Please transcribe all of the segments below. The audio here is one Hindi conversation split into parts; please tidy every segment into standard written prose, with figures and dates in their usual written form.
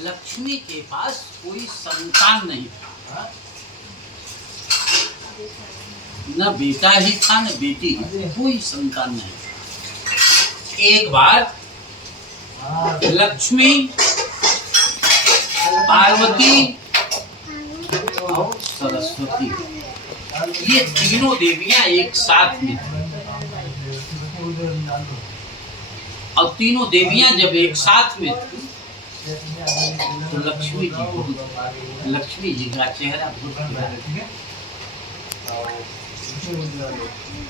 लक्ष्मी के पास कोई संतान नहीं था, न बेटा ही था न बेटी, कोई संतान नहीं। एक बार लक्ष्मी, पार्वती और सरस्वती, ये तीनों देवियां एक साथ में थी। और तीनों देवियां जब एक साथ में थी तो लक्ष्मी जी का चेहरा बहुत प्यारा,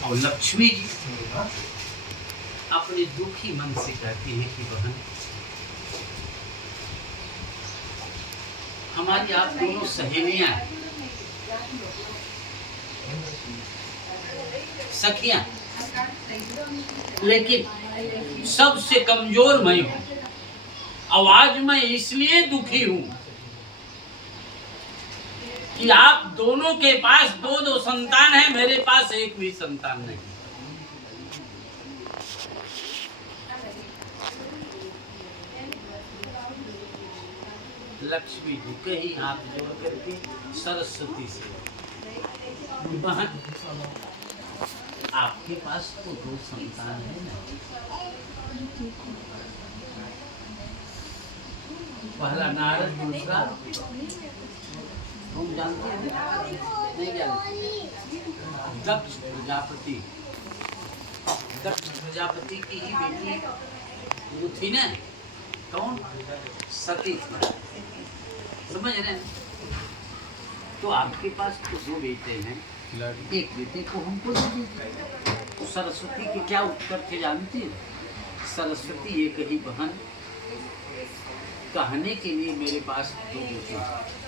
और लक्ष्मी जी अपने दुखी मन से कहती है कि बहन, हमारी आप दोनों सहेलियां हैं, सखियां, लेकिन सबसे कमजोर मैं हूं। और आज मैं इसलिए दुखी हूं कि आप दोनों के पास दो संतान है, मेरे पास एक भी संतान नहीं। लक्ष्मी जी के ही हाथ जोड़ करके सरस्वती से, बहन आपके पास तो दो संतान है ना, पहला नारद, दूसरा हम जानते हैं नहीं जानते, दक्ष प्रजापति। दक्ष प्रजापति की ही बेटी वो थी ना, कौन? सती, समझ रहे? तो आपके पास तो दो बेटे हैं, एक बेटे को हमको दे दीजिए। तो सरस्वती के क्या उत्तर थे जानती है? सरस्वती एक ही बहन, कहने के लिए मेरे पास दो बेटे हैं।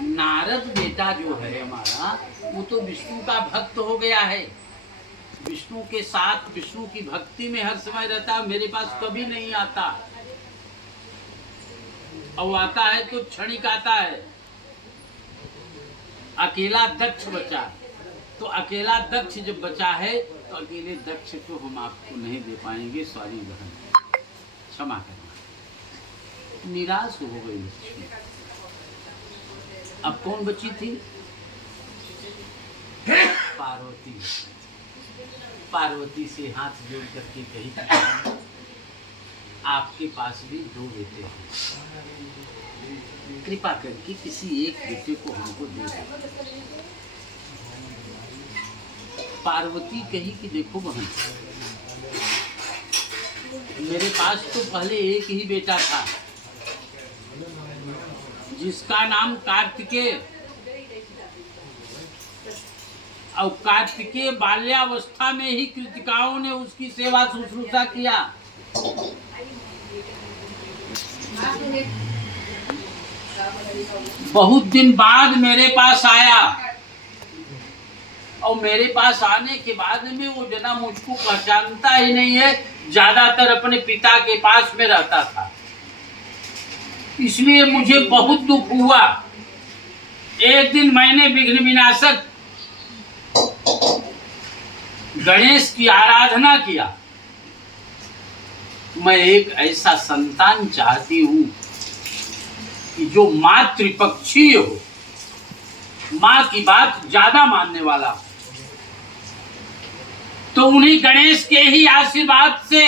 नारद बेटा जो है हमारा, वो तो विष्णु का भक्त हो गया है, विष्णु के साथ विष्णु की भक्ति में हर समय रहता है, मेरे पास कभी नहीं आता, और आता है तो क्षणिक आता है। अकेला दक्ष बचा, तो अकेला दक्ष जब बचा है तो अकेले दक्ष को हम आपको नहीं दे पाएंगे, सॉरी बहन, क्षमा करना। निराश हो गई लक्ष्मी। अब कौन बची थी? पार्वती। पार्वती से हाथ जोड़ करके कही, आपके पास भी दो बेटे हैं, कृपा करके किसी एक बेटे को हमको दे दो। पार्वती कही कि देखो बहन, मेरे पास तो पहले एक ही बेटा था जिसका नाम कार्तिकेय, और कार्तिकेय बाल्यावस्था में ही कृतिकाओं ने उसकी सेवा शुश्रूषा किया। बहुत दिन बाद मेरे पास आया, और मेरे पास आने के बाद में वो जना मुझको पहचानता ही नहीं है, ज्यादातर अपने पिता के पास में रहता था, इसलिए मुझे बहुत दुख हुआ। एक दिन मैंने विघ्न विनाशक गणेश की आराधना किया। मैं एक ऐसा संतान चाहती हूँ कि जो मातृपक्षीय हो, माँ की बात ज्यादा मानने वाला। तो उन्हीं गणेश के ही आशीर्वाद से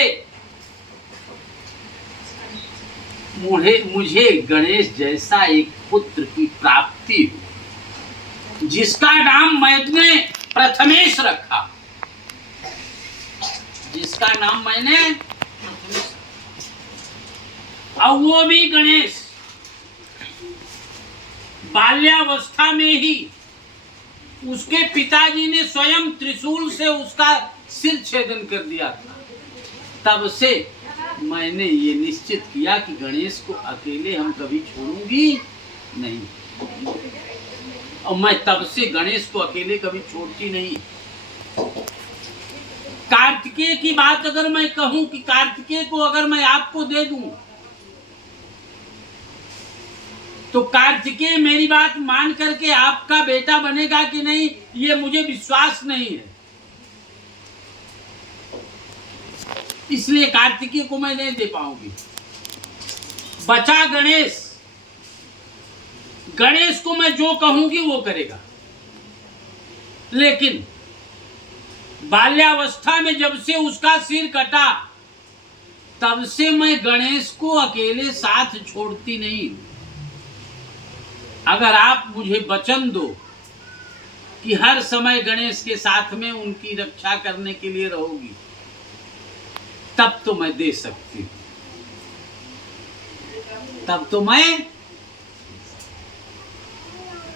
मुझे गणेश जैसा एक पुत्र की प्राप्ति हो, जिसका नाम मैंने प्रथमेश रखा, जिसका नाम मैंने, और वो भी गणेश बाल्यावस्था में ही उसके पिताजी ने स्वयं त्रिशूल से उसका सिर छेदन कर दिया था। तब से मैंने ये निश्चित किया कि गणेश को अकेले हम कभी छोड़ूंगी नहीं, और मैं तब से गणेश को अकेले कभी छोड़ती नहीं। कार्तिकेय की बात अगर मैं कहूं कि कार्तिकेय को अगर मैं आपको दे दूं तो कार्तिकेय मेरी बात मान करके आपका बेटा बनेगा कि नहीं, ये मुझे विश्वास नहीं है। इसलिए कार्तिकेय को मैं नहीं दे पाऊंगी। बचा गणेश। गणेश को मैं जो कहूंगी वो करेगा, लेकिन बाल्यावस्था में जब से उसका सिर कटा तब से मैं गणेश को अकेले साथ छोड़ती नहीं। अगर आप मुझे वचन दो कि हर समय गणेश के साथ में उनकी रक्षा करने के लिए रहोगी, तब तो मैं दे सकती हूं, तब तो मैं।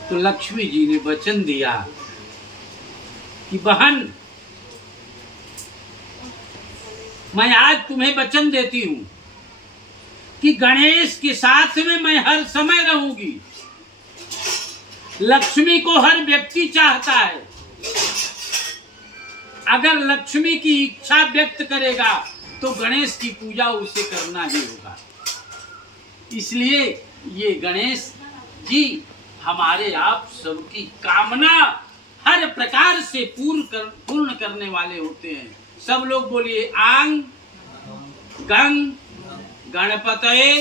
तो लक्ष्मी जी ने वचन दिया कि बहन, मैं आज तुम्हें वचन देती हूं कि गणेश के साथ में मैं हर समय रहूंगी। लक्ष्मी को हर व्यक्ति चाहता है, अगर लक्ष्मी की इच्छा व्यक्त करेगा तो गणेश की पूजा उसे करना ही होगा। इसलिए ये गणेश जी हमारे आप सबकी कामना हर प्रकार से पूर्ण करने वाले होते हैं। सब लोग बोलिए आंग गंग गणपतये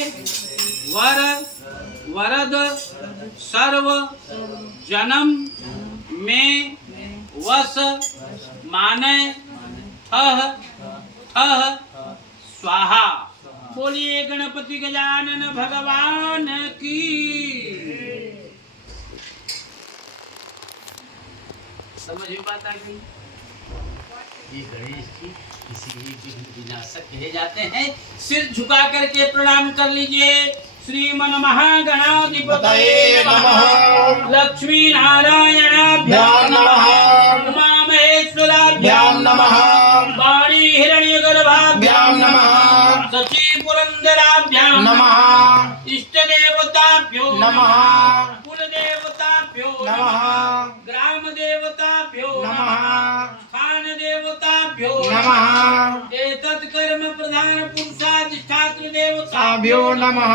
वर वरद सर्व जन्म में वस मानय ठह ठह स्वाहा। बोलिए गणपति गजानन भगवान की। समझ में बात आ गई? ये गणेश जी इसीलिए विघ्न विनाशक कहे जाते हैं। सिर झुका करके प्रणाम कर लीजिए। श्रीमन महागणाधिपतये नमः। लक्ष्मी नारायणाभ्यां नमः। उमा महेश्वराभ्यां नमः। वाणी हिरण्यगर्भाभ्यां नमः। शची पुरंदराभ्यां नमः। इष्ट देवताभ्यो नमः। कुल देवताभ्यो नमः। ग्राम देवताभ्यो नमः। स्थान देवताभ्यो नमः। एतत् कर्म प्रधान पुरुषाधिष्ठात्र देवताभ्यो नमः।